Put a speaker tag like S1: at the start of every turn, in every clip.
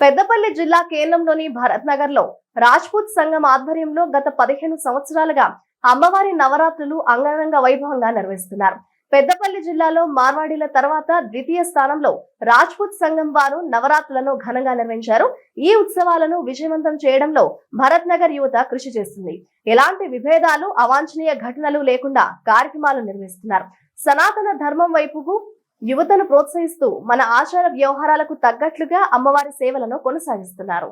S1: పెద్దపల్లి జిల్లా కేంద్రంలోని భరత్ నగర్లో రాజ్పూత్ సంఘం ఆధ్వర్యంలో గత పదిహేను సంవత్సరాలుగా అమ్మవారి నవరాత్రులు అంగరంగ వైభవంగా నిర్వహిస్తున్నారు. పెద్దపల్లి జిల్లాలో మార్వాడీల తర్వాత ద్వితీయ స్థానంలో రాజ్పూత్ సంఘం వారు నవరాత్రులను ఘనంగా నిర్వహించారు. ఈ ఉత్సవాలను విజయవంతం చేయడంలో భరత్ నగర్ యువత కృషి చేస్తుంది. ఎలాంటి విభేదాలు అవాంఛనీయ ఘటనలు లేకుండా కార్యక్రమాలు నిర్వహిస్తున్నారు. సనాతన ధర్మం వైపుకు యువతను ప్రోత్సహిస్తూ మన ఆచార వ్యవహారాలకు తగ్గట్లుగా అమ్మవారి సేవలను కొనసాగిస్తున్నారు.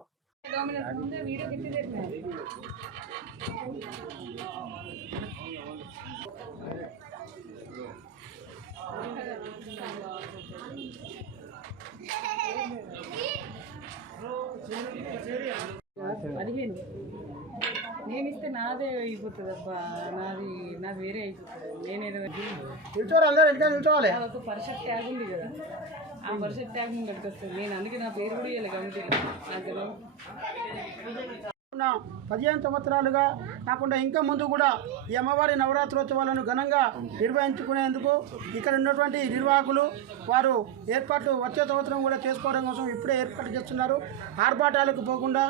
S2: పదిహేను నేను ఇస్తే నాదే అయిపోతుంది అబ్బా నాది నాది వేరే అయిపోతుంది. నేను ఏదో
S3: నిల్చోరు అందరూ ఇంటికి నిల్చోవాలి.
S2: ఒక పరిషత్ ట్యాగ్ ఉంది కదా. ఆ పరిషత్ ట్యాగ్ ముంగడికి వస్తుంది నేను అందుకే నా పేరు కూడా ఇవ్వాలి కమిటీ నాకు
S3: ఉన్న పదిహేను సంవత్సరాలుగా కాకుండా ఇంకా ముందు కూడా ఈ అమ్మవారి నవరాత్రోత్సవాలను ఘనంగా నిర్వహించుకునేందుకు ఇక్కడ ఉన్నటువంటి నిర్వాహకులు వారు ఏర్పాట్లు వచ్చే సంవత్సరం కూడా చేసుకోవడం కోసం ఇప్పుడే ఏర్పాటు చేస్తున్నారు. ఆర్భాటాలకు పోకుండా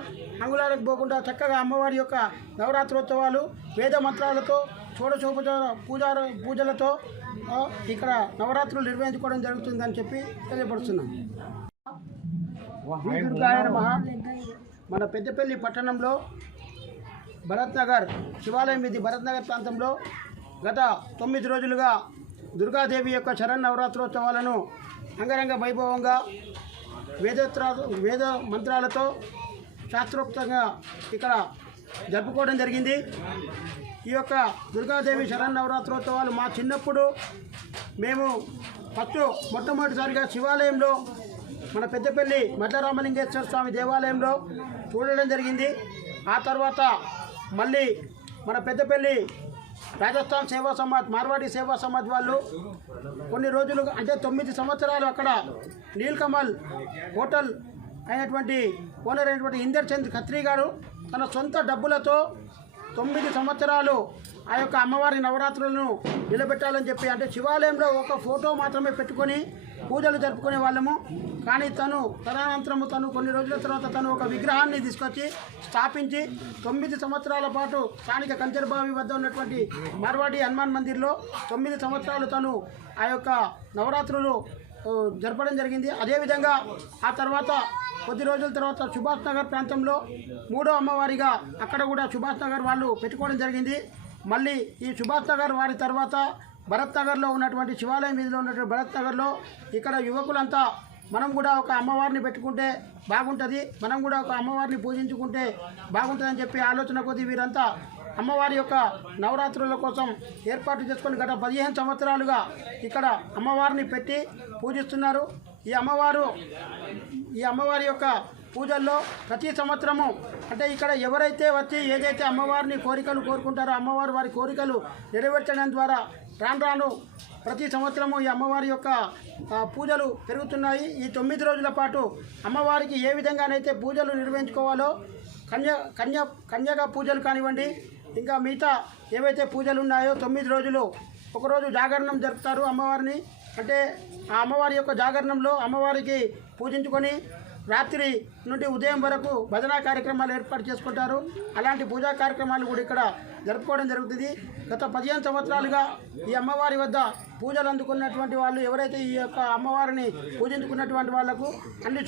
S3: అంగుళాలకు పోకుండా చక్కగా అమ్మవారి యొక్క నవరాత్రోత్సవాలు వేద మంత్రాలతో షోడశోపచార పూజా పూజలతో ఇక్కడ నవరాత్రులు నిర్వహించుకోవడం జరుగుతుందని చెప్పి నమః. మన పెద్దపల్లి పట్టణంలో భరత్ నగర్ శివాలయం ఇది భరత్ నగర్ ప్రాంతంలో గత తొమ్మిది రోజులుగా దుర్గాదేవి యొక్క శరణ్ నవరాత్రోత్సవాలను అంగరంగ వైభవంగా వేదోత్రా వేద మంత్రాలతో శాస్త్రోక్తంగా ఇక్కడ జరుపుకోవడం జరిగింది. ఈ యొక్క దుర్గాదేవి శరణ్ నవరాత్రోత్సవాలు మా చిన్నప్పుడు మేము ఫస్ట్ మొట్టమొదటిసారిగా శివాలయంలో మన పెద్దపల్లి మధ్యరామలింగేశ్వర స్వామి దేవాలయంలో చూడడం జరిగింది. ఆ తర్వాత మళ్ళీ మన పెద్దపల్లి రాజస్థాన్ సేవా సమాజ్ మార్వాడి సేవా సమాజ్ వాళ్ళు కొన్ని రోజులు అంటే తొమ్మిది సంవత్సరాలు అక్కడ నీల్కమల్ హోటల్ అయినటువంటి ఓనర్ అయినటువంటి ఇందర్ చంద్ ఖత్రీ గారు తన సొంత డబ్బులతో తొమ్మిది సంవత్సరాలు ఆ యొక్క అమ్మవారి నవరాత్రులను నిలబెట్టాలని చెప్పి అంటే శివాలయంలో ఒక ఫోటో మాత్రమే పెట్టుకొని పూజలు జరుపుకునే వాళ్ళము. కానీ తను తదనంతరము తను కొన్ని రోజుల తర్వాత తను ఒక విగ్రహాన్ని తీసుకొచ్చి స్థాపించి తొమ్మిది సంవత్సరాల పాటు స్థానిక కంచర్బావి వద్ద ఉన్నటువంటి మార్వాడి హనుమాన్ మందిర్లో తొమ్మిది సంవత్సరాలు తను ఆ యొక్క నవరాత్రులు జరపడం జరిగింది. అదేవిధంగా ఆ తర్వాత కొద్ది రోజుల తర్వాత సుభాష్ నగర్ ప్రాంతంలో మూడో అమ్మవారిగా అక్కడ కూడా సుభాష్ నగర్ వాళ్ళు పెట్టుకోవడం జరిగింది. మళ్ళీ ఈ సుభాష్ నగర్ వారి తర్వాత భరత్ నగర్లో ఉన్నటువంటి శివాలయం వీధిలో ఉన్నటువంటి భరత్ నగర్లో ఇక్కడ యువకులంతా మనం కూడా ఒక అమ్మవారిని పెట్టుకుంటే బాగుంటుంది మనం కూడా ఒక అమ్మవారిని పూజించుకుంటే బాగుంటుందని చెప్పి ఆలోచన కొద్దీ వీరంతా అమ్మవారి యొక్క నవరాత్రుల కోసం ఏర్పాటు చేసుకొని గత పదిహేను సంవత్సరాలుగా ఇక్కడ అమ్మవారిని పెట్టి పూజిస్తున్నారు. ఈ అమ్మవారు ఈ అమ్మవారి యొక్క పూజల్లో ప్రతి సంవత్సరము అంటే ఇక్కడ ఎవరైతే వచ్చి ఏదైతే అమ్మవారిని కోరికలు కోరుకుంటారో అమ్మవారు వారి కోరికలు నెరవేర్చడం ద్వారా రాను రాను ప్రతి సంవత్సరము ఈ అమ్మవారి యొక్క పూజలు పెరుగుతున్నాయి. ఈ తొమ్మిది రోజుల పాటు అమ్మవారికి ఏ విధంగానైతే పూజలు నిర్వహించుకోవాలో కన్య కన్య కన్యగా పూజలు కానివ్వండి ఇంకా మిగతా ఏవైతే పూజలు ఉన్నాయో తొమ్మిది రోజులు ఒకరోజు జాగరణం జరుపుతారు అమ్మవారిని. అంటే ఆ అమ్మవారి యొక్క జాగరణంలో అమ్మవారికి పూజించుకొని రాత్రి నుండి ఉదయం వరకు భజనా కార్యక్రమాలు ఏర్పాటు చేసుకుంటారు. అలాంటి పూజా కార్యక్రమాలు కూడా ఇక్కడ జరుపుకోవడం జరుగుతుంది. గత పదిహేను సంవత్సరాలుగా ఈ అమ్మవారి వద్ద పూజలు అందుకున్నటువంటి వాళ్ళు ఎవరైతే ఈ యొక్క అమ్మవారిని పూజించుకున్నటువంటి వాళ్ళకు అన్ని